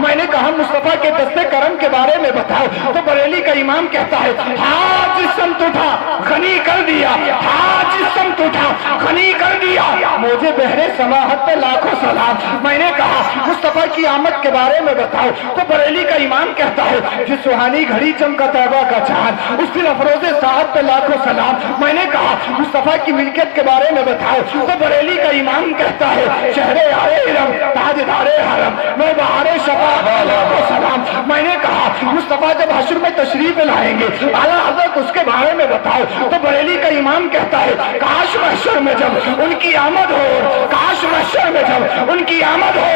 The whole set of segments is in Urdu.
میں نے کہا مصطفیٰ کے دستے کرم کے بارے میں بتاؤ، تو بریلی کا امام کہتا ہے ہاتھ اس سمت اٹھا غنی کر دیا، ہاتھ اس سمت اٹھا غنی کر دیا، مجھے بہرے سماحت پہ لاکھوں سلام۔ میں نے کہا مصطفیٰ کی آمد کے بارے میں بتاؤ، تو بریلی کا امام کہتا ہے جس سہانی گھڑی چمکا طیبہ کا چاند، اس دن افروز صاحب پہ لاکھوں سلام۔ میں نے کہا مصطفیٰ کی ملکیت کے بارے میں بتاؤ، تو بریلی کا امام کہتا ہے شہر آئے ارم تاجدار حرم میں بہار شفا لاکھوں سلام۔ میں نے کہا مصطفیٰ جب حشر میں تشریف لائیں گے اعلیٰ حضرت اس کے بارے میں بتاؤ، تو بریلی کا امام کہتا ہے کاش محشر میں جب ان کی آمد ہو، کاش محشر میں جب ان کی آمد ہو،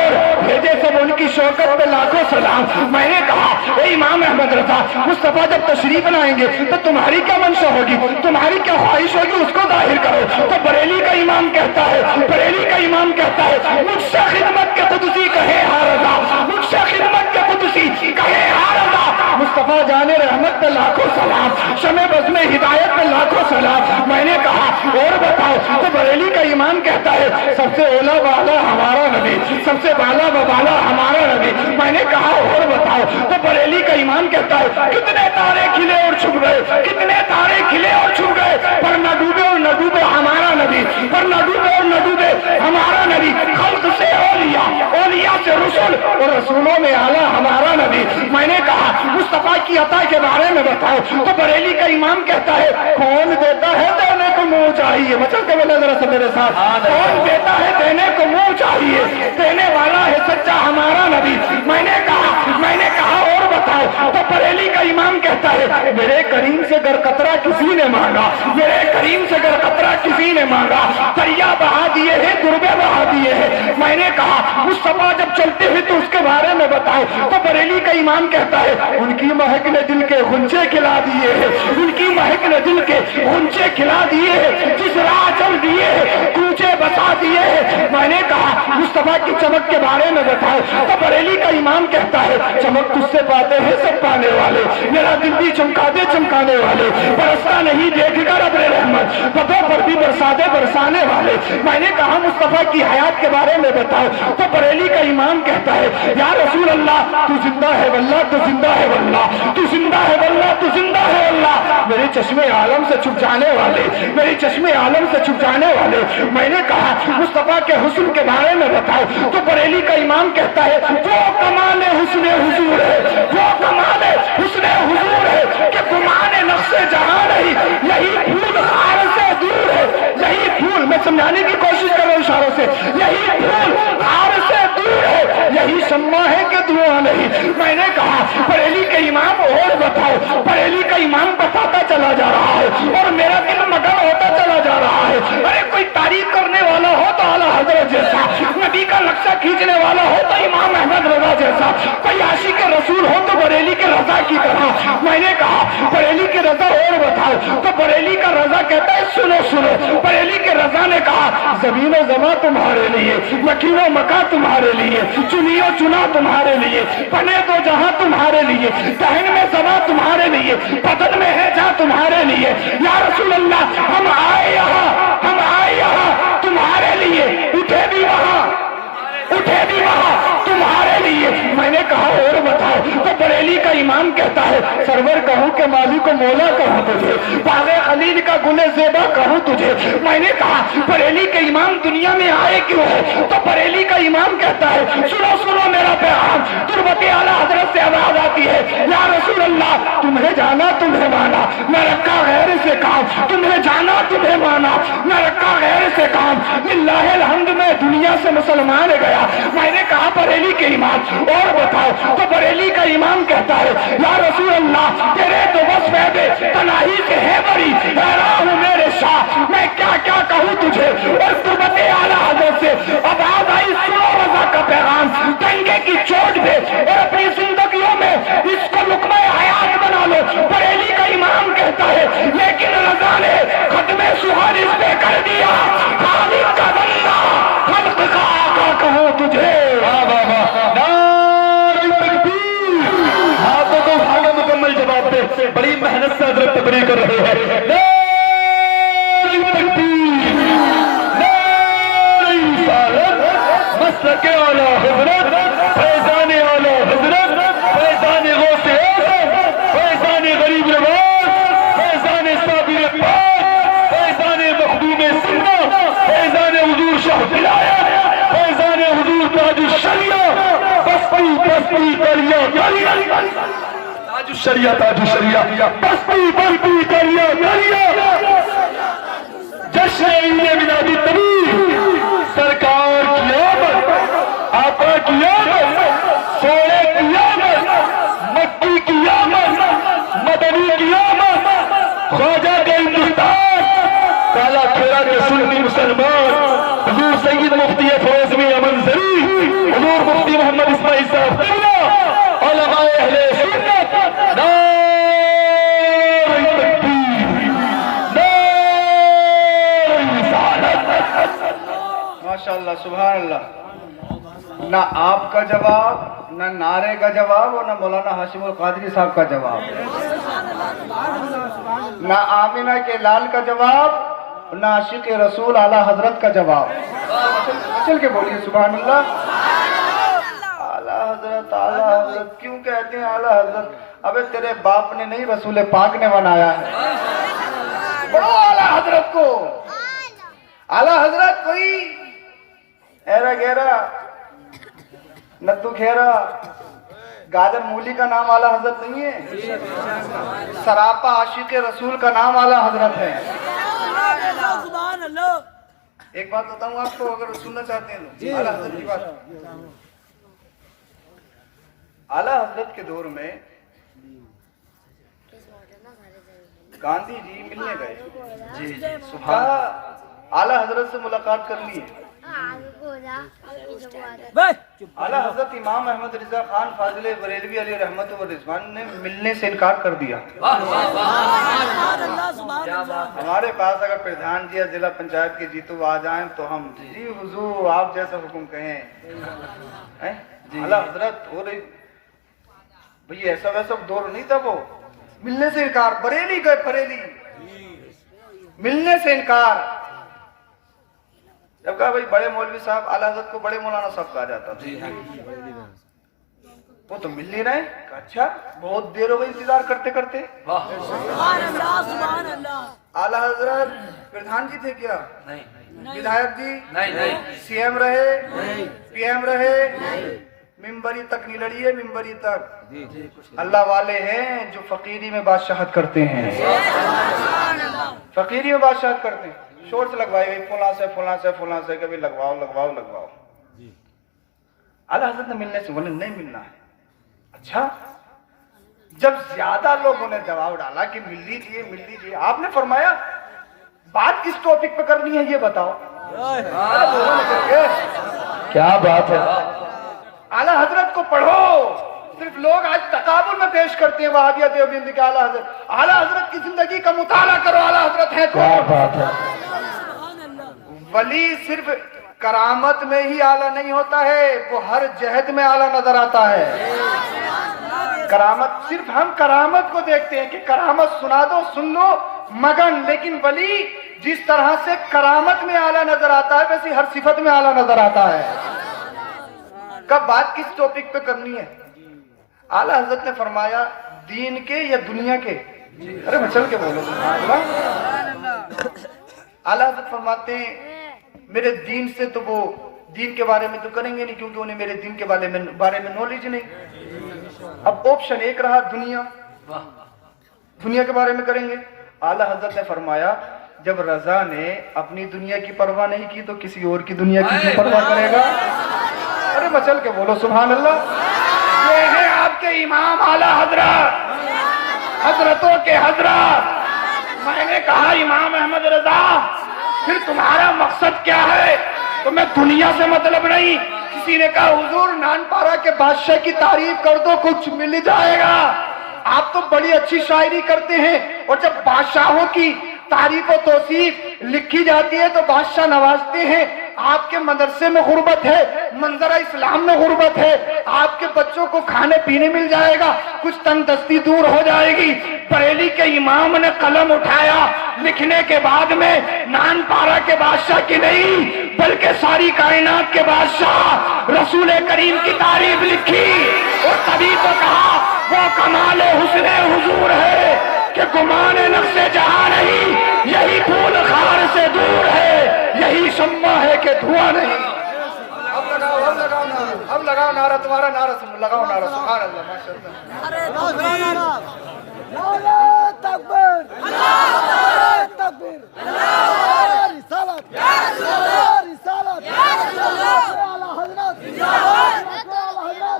بھیجے سب ان کی شوکت پہ لاکھوں سلام۔ میں نے کہا اے امام احمد رضا مصطفیٰ جب تشریف لائیں گے تو تمہاری کیا منشا ہوگی، تمہاری کیا خواہش ہوگی، اس کو ظاہر کرو۔ تو بریلی کا امام کہتا ہے، بریلی کا امام کہتا ہے مجھ سے خدمت کے قدسی کہے ہاں رضا، مجھ سے خدمت کے قدسی کہے ہاں رضا۔ مصطفیٰ جان رحمت پہ لاکھوں سلام، شمع بزم ہدایت پہ لاکھوں سلام۔ میں نے کہا اور بتاؤ، تو بریلی کا امام کہتا ہے سب سے اولا والا ہمارا نبی، سب سے بالا و بالا ہمارا نبی۔ میں نے کہا اور بتاؤ، تو بریلی کا امام کہتا ہے کتنے تارے کھلے اور چھپ گئے، کتنے تارے کھلے اور چھپ گئے، پر نہ ڈوبے اور نہ ڈوبے ہمارا نبی، پر نہ ڈوبے اور نہ ڈوبے ہمارا نبی۔ خلق سے اولیاء، اولیاء سے رسول اور رسولوں میں اعلیٰ ہمارا نبی۔ میں نے کہا مصطفیٰ کی عطا کے بارے میں بتاؤ، تو بریلی کا امام کہتا ہے کون دیتا ہے دینے کو منہ چاہیے، مچل کے بولے ذرا سا میرے ساتھ، کون دیتا ہے دینے کو منہ چاہیے، دینے والا ہے سچا ہمارا نبی۔ میں نے کہا اور بتاؤ، تو بریلی کا امام کہتا ہے میرے کریم سے گر قطرہ کسی نے مانگا، میرے کریم سے گر قطرہ کسی نے مانگا، دریا بہا دیے ہیں دربے بہا دیے ہیں۔ میں نے کہا مصطفیٰ جب چلتے ہیں تو اس کے بارے میں بتاؤ، تو بریلی کا امام کہتا ہے ان کی مہک نے دل کے غنچے کھلا دیے ہیں، ان کی مہک نے دل کے غنچے کھلا دیے ہیں، جس راہ چل دیے ہیں کوچے بسا دیے ہیں۔ میں نے کہا مصطفیٰ کی چمک کے بارے میں بتاؤ، تو بریلی کا امام کہتا ہے چمک تجھ سے پاتے ہیں سب پانے والے، میرا دل بھی چمکا دے چمکانے والے، برستا نہیں دیکھ کر ابر رحمت پتوں پر بھی برسا دے برسانے والے۔ میں نے کہا مصطفیٰ کی حیات کے بارے میں بتاؤ، تو بریلی کا امام کہتا ہے یا رسول اللہ تو زندہ ہے واللہ، تو زندہ ہے واللہ، تو زندہ ہے واللہ، تو زندہ ہے واللہ، میرے چشمے عالم سے چھپ جانے والے، میرے چشمے عالم سے چھپ جانے والے۔ میں نے کہا مصطفیٰ کے حسن کے بارے میں بتاؤ، تو بریلی کا امام کہتا ہے وہ کمال حسن حضور ہے، وہ کمال حسن حضور ہے کہ گمان نفس جہاں نہیں، یہی پھول خار سے دور ہے، یہی پھول، میں سمجھانے کی کوشش کر رہا ہوں اشاروں سے، یہی پھول خار سے دور ہے، یہی شمع ہے کہ دھواں نہیں۔ میں نے کہا بریلی کا امام اور بتاؤ، بریلی کا امام بتاتا چلا جا رہا ہے اور میرا دل مگن ہوتا چلا جا رہا ہے۔ ارے کوئی تعریف کرنے والا ہو تو اعلیٰ حضرت جیسا، نبی کا نقشہ کھینچنے والا ہو تو امام احمد رضا جیسا، کوئی عاشق رسول ہو تو بریلی کے رضا کی طرح۔ میں نے کہا بریلی کے رضا اور بتاؤ، تو بریلی کا رضا کہتا ہے سنو سنو، بریلی کے رضا نے کہا زمین و زماں تمہارے لیے، مکین و مکاں تمہارے لیے، چنی و چنا تمہارے لیے، بنے دو جہاں تمہارے لیے، دہن میں سوا تمہارے لیے، بدن میں ہے جہاں تمہارے لیے۔ یا رسول اللہ ہم آئے یہاں، ہم آئے یہاں تمہارے لیے، اٹھے بھی وہاں، اٹھے بھی وہاں تمہارے لیے۔ میں نے کہا اور بتاؤ، تو بریلی کا امام کہتا ہے سرور کہوں کہ مالک و مولا کہوں تجھے، باغ خلیل کا گل زیبا کہوں تجھے۔ میں نے کہا بریلی کے امام دنیا میں آئے کیوں ہے، تو بریلی کا امام کہتا ہے سنو سنو میرا پیغام، تربت اعلیٰ حضرت سے آواز آتی ہے یا رسول اللہ تمہیں جانا تمہیں مانا، میں رکھا غیر سے کام، تمہیں جانا تمہیں مانا، میں رکھا غیر سے کام، للہ الحمد میں دنیا سے مسلمان گیا۔ میں نے کہا بریلی کے امام اور بتاؤ، تو بریلی کا امام کہتا ہے یا رسول اللہ تیرے تو بس فیدے تنہائی سے ہے بڑی، حیران ہوں میرے شاہ میں کیا کیا کہوں تجھے۔ اور تربت اعلیٰ حضرت سے آواز آئی سنو رضا کا پیغام، ڈنگے کی چوٹ پہ اور اپنی زندگیوں میں اس کو لقمہ حیات بنا لو۔ بریلی کا امام کہتا ہے لیکن رضا نے ختم سہار اس پہ کر دیا، خالق کا بندہ خلق کا آقا کہوں تجھے۔ ہاتھوں کو اٹھانا مکمل جواب دے، بڑی محنت سے حضرت تقریر کر رہے ہیں۔ مسلک اعلیٰ حضرت، فیضان اعلیٰ ہلایا فیضان حضور تاج الشریعہ بستی بستی دریا دریا تاج الشریعہ تاج الشریعہ بستی بستی دریا دریا جشن عید میلاد النبی سرکار کی آمد آقا کی آمد سونے کی آمد مکی کی آمد مدنی کی آمد خواجہ کے ہندوستان کالا کھیرا کے سنی مسلمان حضور سید مفتی فیض امن زری حضور مفتی محمد اسماعیل صاحب قبلہ علماء اہل سنت ماشاءاللہ سبحان اللہ. نہ آپ کا جواب، نہ نعرے کا جواب، اور نہ مولانا ہاشم القادری صاحب کا جواب، نہ آمینہ کے لال کا جواب، نہ عاشق رسول اعلیٰ حضرت کا جواب. چل کے بولیے سبحان اللہ. اعلیٰ حضرت اعلیٰ حضرت کیوں کہتے ہیں اعلیٰ حضرت؟ ابے تیرے باپ نے نہیں، رسول پاک نے بنایا ہے. بڑھو اعلیٰ حضرت کو. اعلیٰ حضرت کوئی ایرا گیرا ندو کھیرا گاجر مولی کا نام اعلیٰ حضرت نہیں ہے. سراپا عاشق رسول کا نام اعلیٰ حضرت ہے. ایک بات بتاؤں آپ کو اگر سننا چاہتے ہیں اعلیٰ حضرت کی بات. اعلیٰ حضرت کے دور میں گاندھی جی ملنے گئے. اعلیٰ حضرت سے ملاقات کر لی. اعلیٰ حضرت امام احمد رضا خان فاضل بریلوی علیہ رحمت و رضوان نے ملنے سے انکار کر دیا. ہمارے پاس اگر پردھان جی یا ضلع پنچایت کے جیتو آ جائیں تو ہم جی حضور آپ جیسا حکم کہیں. اعلیٰ حضرت ہو رہی بھئی ایسا ویسا دور نہیں تھا. وہ ملنے سے انکار. بریلی گئے بریلی ملنے سے انکار. جب کہا بھئی بڑے مولوی صاحب، اعلیٰ حضرت کو بڑے مولانا صاحب کہا جاتا تھا. وہ تو مل نہیں رہے. اچھا بہت دیر ہو گئی انتظار کرتے کرتے. اعلیٰ حضرت پردھان جی تھے کیا؟ ودھایک جی سی ایم رہے، پی ایم رہے، ممبری تک نہیں لڑی ہے. ممبری تک اللہ والے ہیں جو فقیری میں بادشاہت کرتے ہیں. فقیری میں بادشاہت کرتے ہیں. شور سے لگوائی گئی فلاں سے فلاں سے فلاں سے، کبھی لگواؤ لگواؤ لگواؤ. اعلیٰ حضرت نے ملنے سے بولے نہیں ملنا ہے. اچھا جب زیادہ لوگوں نے دباؤ ڈالا کہ مل لیجیے مل لیجیے، آپ نے فرمایا بات کس ٹاپک پہ کرنی ہے یہ بتاؤ. کیا بات ہے. اعلیٰ حضرت کو پڑھو. صرف لوگ آج تقابل میں پیش کرتے ہیں وہابیہ دیوبند کے اعلیٰ حضرت. اعلیٰ حضرت کی زندگی کا مطالعہ کرو. اعلیٰ حضرت ہے کیا بات ہے. ولی صرف کرامت میں ہی اعلیٰ نہیں ہوتا ہے، وہ ہر جہد میں اعلیٰ نظر آتا ہے. کرامت صرف ہم کرامت کو دیکھتے ہیں کہ کرامت سنا دو سن لو مگن، لیکن ولی جس طرح سے کرامت میں اعلیٰ نظر آتا ہے ویسے ہر صفت میں اعلیٰ نظر آتا ہے. کب بات کس ٹاپک پہ کرنی ہے؟ اعلیٰ حضرت نے فرمایا دین کے یا دنیا کے؟ ارے مچل کے بولو. اعلیٰ حضرت فرماتے ہیں میرے دین سے تو وہ دین کے بارے میں تو کریں گے نہیں کیونکہ انہیں میرے دین کے بارے میں نالج نہیں. اب آپشن ایک رہا دنیا. دنیا کے بارے میں کریں گے. اعلیٰ حضرت نے فرمایا جب رضا نے اپنی دنیا کی پرواہ نہیں کی تو کسی اور کی دنیا کی پرواہ کرے گا. ارے مچل کے بولو سبحان اللہ. یہ ہے آپ کے امام اعلیٰ حضرت، حضرتوں کے حضرت. میں نے کہا امام احمد رضا پھر تمہارا مقصد کیا ہے؟ تو میں دنیا سے مطلب نہیں. کسی نے کہا حضور نان پارا کے بادشاہ کی تعریف کر دو کچھ مل جائے گا. آپ تو بڑی اچھی شاعری کرتے ہیں، اور جب بادشاہوں کی تعریف و توصیف لکھی جاتی ہے تو بادشاہ نوازتے ہیں. آپ کے مدرسے میں غربت ہے، منظرہ اسلام میں غربت ہے. آپ کے بچوں کو کھانے پینے مل جائے گا، کچھ تنگ دستی دور ہو جائے گی. بریلی کے امام نے قلم اٹھایا، لکھنے کے بعد میں نان پارا کے بادشاہ کی نہیں بلکہ ساری کائنات کے بادشاہ رسول کریم کی تعریف لکھی. اور تبھی تو کہا وہ کمال حسن حضور ہے کہ گمان نقشے جہاں نہیں، یہی پھول خار سے دور ہے، یہی شمع ہے کہ دھواں نہیں۔ اب لگاؤ نعرہ، تمہارا نعرہ سن، لگاؤ نعرہ، سبحان اللہ، ماشاءاللہ۔ نعرہ تکبیر، نعرہ تکبیر، نعرہ رسالت، نعرہ رسالت، اعلیٰ حضرت،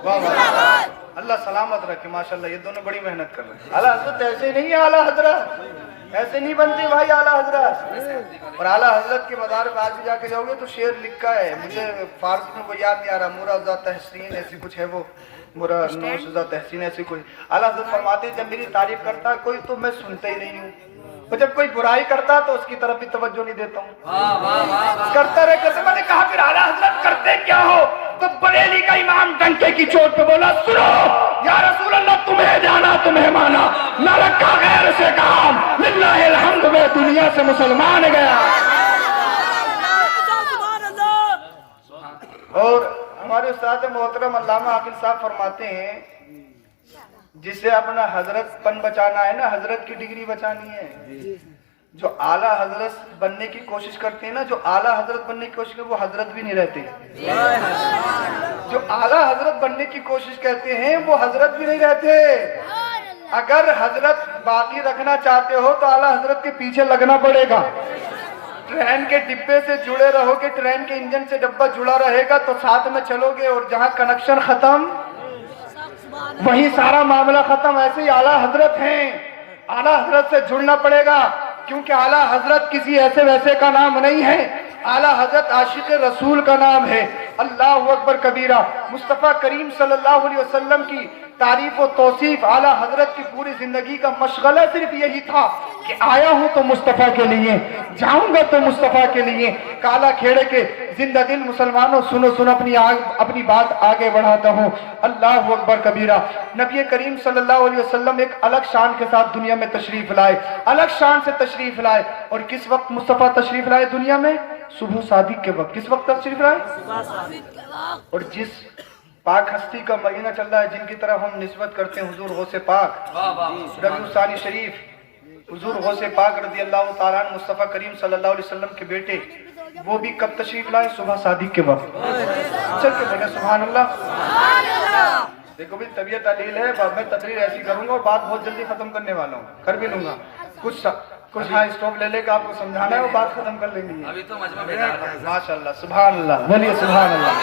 واہ واہ، اللہ سلامت رکھے، ماشاءاللہ یہ دونوں بڑی محنت کر رہے ہیں۔ اعلیٰ حضرت ایسے نہیں ہے، اعلیٰ حضرت ایسے نہیں بنتے بھائی اعلیٰ حضرت۔ اور اعلیٰ حضرت کے مزار پہ آج بھی جا کے جاؤ گے تو شعر لکھا ہے، مجھے فارسی میں کوئی یاد نہیں آ رہا، مرا تحسین ایسی کچھ ہے، وہ مرا نوشزہ تحسین ایسی کوئی۔ اعلیٰ حضرت فرماتے ہیں جب میری تعریف کرتا ہے کوئی تو میں سنتا ہی نہیں ہوں، اور جب کوئی برائی کرتا تو اس کی طرف بھی توجہ نہیں دیتا ہوں، کرتا رہے کرتے۔ میں نے کہا پھر اعلیٰ حضرت کرتے کیا ہو؟ تو بریلی کا امام ڈنکے کی چوٹ پہ بولا، سنو یا رسول اللہ، تمہیں جانا تمہیں مانا، نہ رکھا غیر سے کام، للہ الحمد میں دنیا سے مسلمان گیا۔ اور ہمارے استاد محترم علامہ عاقل صاحب فرماتے ہیں جسے اپنا حضرت پن بچانا ہے نا، حضرت کی ڈگری بچانی ہے، جو اعلیٰ حضرت بننے کی کوشش کرتے ہیں نا، جو اعلیٰ حضرت بننے کی کوشش کرتے ہیں وہ حضرت بھی نہیں رہتے، جو اعلیٰ حضرت بننے کی کوشش کرتے ہیں وہ حضرت بھی نہیں رہتے۔ اگر حضرت باقی رکھنا چاہتے ہو تو اعلیٰ حضرت کے پیچھے لگنا پڑے گا، ٹرین کے ڈبے سے جڑے رہو گے، ٹرین کے انجن سے ڈبہ جڑا رہے گا تو ساتھ میں چلو گے، اور جہاں کنیکشن ختم وہیں سارا معاملہ ختم۔ ایسے ہی اعلیٰ حضرت ہیں، اعلیٰ حضرت سے جڑنا پڑے گا، کیونکہ اعلیٰ حضرت کسی ایسے ویسے کا نام نہیں ہے، اعلیٰ حضرت عاشق رسول کا نام ہے۔ اللہ اکبر کبیرہ۔ مصطفیٰ کریم صلی اللہ علیہ وسلم کی تعریف و توصیف اعلیٰ حضرت کی پوری زندگی کا مشغلہ صرف یہی تھا کہ آیا ہوں تو مصطفیٰ کے لیے، جاؤں گا تو مصطفیٰ کے لیے۔ کالا کھیڑے کے زندہ دل مسلمانوں سنو سنو، اپنی بات آگے بڑھاتا ہوں۔ اللہ اکبر کبیرہ۔ نبی کریم صلی اللہ علیہ وسلم ایک الگ شان کے ساتھ دنیا میں تشریف لائے، الگ شان سے تشریف لائے۔ اور کس وقت مصطفیٰ تشریف لائے دنیا میں؟ صبح صادق کے وقت۔ کس وقت تشریف لائے؟ اور جس پاک ہستی کا مہینہ چل رہا ہے، جن کی طرف ہم نسبت کرتے ہیں حضور غوث پاک ربیع الثانی شریف، حضور غوث پاک رضی اللہ تعالیٰ عنہ مصطفیٰ کریم صلی اللہ علیہ وسلم کے بیٹے، وہ بھی کب تشریف لائے؟ صبح صادق کے وقت۔ چل کے بولے سبحان اللہ۔ دیکھو بھی طبیعت علیل ہے، میں تقریر ایسی کروں گا اور بات بہت جلدی ختم کرنے والا ہوں، کر بھی لوں گا، کچھ ہاں اسٹاپ لے لے کے آپ کو سمجھانا ہے، وہ بات ختم کر لیں گے ابھی تو ماشاء اللہ۔ سبحان اللہ، بولیے سبحان اللہ۔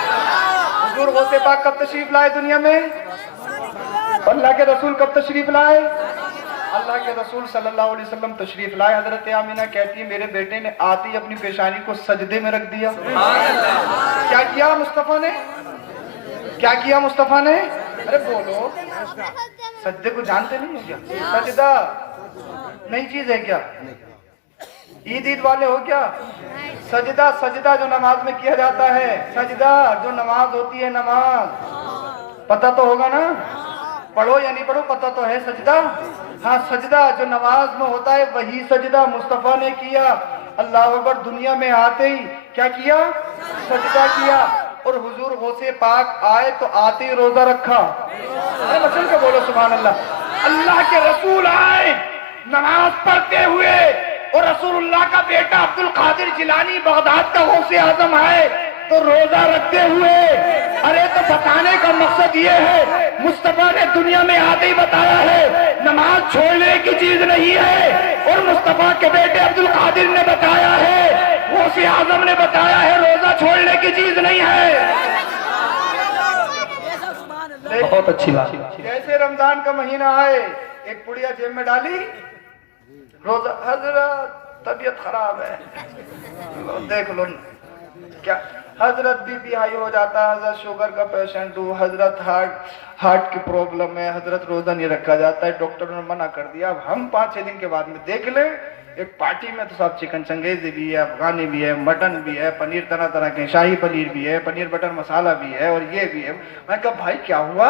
حضور غوث پاک کب تشریف لائے دنیا میں؟ اللہ کے رسول کب تشریف لائے؟ اللہ کے رسول صلی اللہ علیہ وسلم تشریف لائے۔ حضرت آمینہ کہتی ہے میرے بیٹے نے آتے ہی اپنی پیشانی کو سجدے میں رکھ دیا۔ کیا کیا مصطفیٰ نے؟ کیا کیا مصطفیٰ نے؟ ارے بولو، سجدے کو جانتے نہیں ہو کیا؟ سجدہ نئی چیز ہے کیا؟ عید والے ہو کیا؟ سجدہ، سجدہ جو نماز میں کیا جاتا ہے، سجدہ جو نماز ہوتی ہے، نماز پتہ تو ہوگا نا، پڑھو یا نہیں پڑھو پتہ تو ہے سجدہ۔ ہاں سجدہ جو نماز میں ہوتا ہے وہی سجدہ مصطفیٰ نے کیا۔ اللہ اکبر۔ دنیا میں آتے ہی کیا کیا؟ سجدہ کیا۔ اور حضور غوث پاک آئے تو آتے ہی روزہ رکھا۔ مسلم کے بولو سبحان اللہ۔ اللہ کے رسول آئے نماز پڑھتے ہوئے، اور رسول اللہ کا بیٹا عبد القادر جیلانی بغداد کا غوث اعظم آئے تو روزہ رکھتے ہوئے۔ ارے تو بتانے کا مقصد یہ ہے، مصطفیٰ نے دنیا میں آتے ہی بتایا ہے نماز چھوڑنے کی چیز نہیں ہے، اور مصطفیٰ کے بیٹے عبد القادر نے بتایا ہے، غوث اعظم نے بتایا ہے روزہ چھوڑنے کی چیز نہیں ہے۔ بہت اچھی بات۔ جیسے رمضان کا مہینہ آئے، ایک پڑیا جیب میں ڈالی، روزہ، حضرت طبیعت خراب ہے، دیکھ لو کیا حضرت بی پی ہائی ہو جاتا ہے، حضرت شوگر کا پیشنٹ ہوں، حضرت ہارٹ کی پرابلم ہے، حضرت روزہ نہیں رکھا جاتا ہے، ڈاکٹر نے منع کر دیا۔ اب ہم 5-6 دن کے بعد میں دیکھ لیں، ایک پارٹی میں تو سب چکن چنگیزی بھی ہے، افغانی بھی ہے، مٹن بھی ہے، پنیر طرح طرح کے، شاہی پنیر بھی ہے، پنیر بٹر مسالہ بھی ہے، اور یہ بھی ہے۔ میں کہا بھائی کیا ہوا؟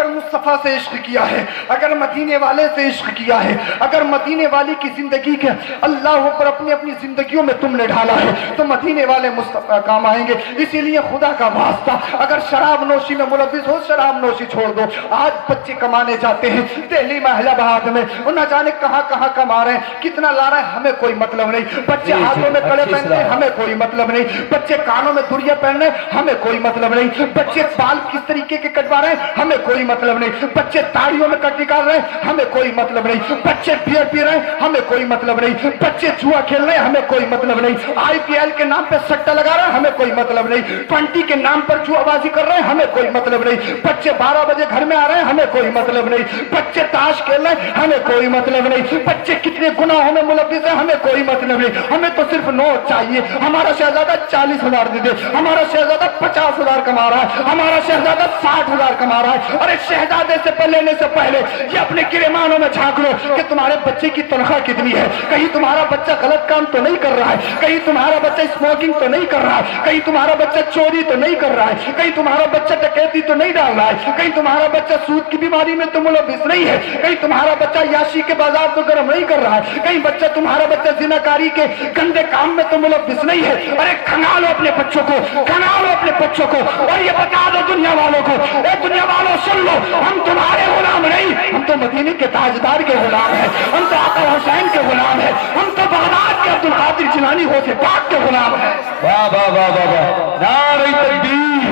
اگر مصطفیٰ سے عشق کیا ہے، اگر مدینے والے سے عشق کیا ہے، اگر مدینے والی کی زندگی کے اللہ پر اپنی اپنی زندگیوں میں تم نے ڈالا ہے تو مدینے والے مصطفیٰ کام آئیں گے. اسی لیے خدا کا واسطہ اگر شراب نوشی میں ملوث ہو شراب نوشی چھوڑ دو. آج بچے کمانے جاتے ہیں دہلی میں اہل آباد میں، وہ نہ جانے کہاں کہاں کما رہے ہیں، کتنا لا رہے ہیں، ہمیں کوئی مطلب نہیں. بچے ہاتھوں میں کڑے پہنتے ہیں، ہمیں کوئی مطلب نہیں. بچے کانوں میں دھڑیاں پہن رہے ہیں، ہمیں کوئی مطلب نہیں. بچے بال کس طریقے کے کٹوا رہے ہیں، ہمیں کوئی مطلب نہیں. بچے داڑھیوں میں کٹ نکال رہے ہیں، ہمیں کوئی مطلب نہیں. بچے بیئر پی رہے ہیں، ہمیں کوئی مطلب نہیں. بچے جوا کھیل رہے ہیں، ہمیں کوئی مطلب نہیں. IPL کے نام پہ سٹا لگا رہے ہیں، ہمیں کوئی مطلب نہیں. 20 کے نام پر جوا بازی کر رہے ہیں، ہمیں کوئی مطلب نہیں. بچے 12 بجے گھر میں آ رہے ہیں، ہمیں کوئی مطلب نہیں. بچے تاش کھیل رہے ہیں، ہمیں کوئی مطلب نہیں. بچے کتنے گناہوں میں ملوث ہیں، ہمیں کوئی مطلب نہیں. ہمیں تو صرف نوٹ چاہیے. ہمارا شہزادہ 40,000 دے دے، ہمارا شہزادہ 50,000 کما رہا ہے، ہمارا شہزادہ 60,000 کما رہا ہے. ارے شہزادے سے لینے سے پہلے یہ اپنے گریبانوں میں جھانک لو کہ تمہارے بچے کی تنخواہ کتنی ہے. کہیں تمہارا بچہ غلط کام تو نہیں کر رہا ہے، کہیں تمہارا بچہ اسموکنگ تو نہیں کر رہا ہے، کہیں تمہارا بچہ چوری تو نہیں کر رہا ہے، کہیں تمہارا بچہ ڈکیتی تو نہیں ڈال رہا ہے، کہیں تمہارا بچہ سود کی بیماری میں تو ملوث نہیں ہے، کہیں تمہارا بچہ یاشی کے بازار تو گرم نہیں کر رہا ہے، کہیں بچہ تمہارا بچہ زناکاری کے گندے کام میں تو ملوث نہیں ہے. ارے کھنگالو اپنے بچوں کو، کھنگالو اپنے بچوں کو اور یہ بتا دو دنیا والوں کو، اے دنیا والوں سن لو، ہم تمہارے غلام نہیں، ہم تو مدینے کے تاجدار کے غلام ہیں، ہم تو آقا حسین کے غلام ہیں، ہم تو بغداد کے عبدالقادر جیلانی ہو سے پاک کے غلام ہیں. واہ واہ واہ واہ واہ، نعرہ تکبیر،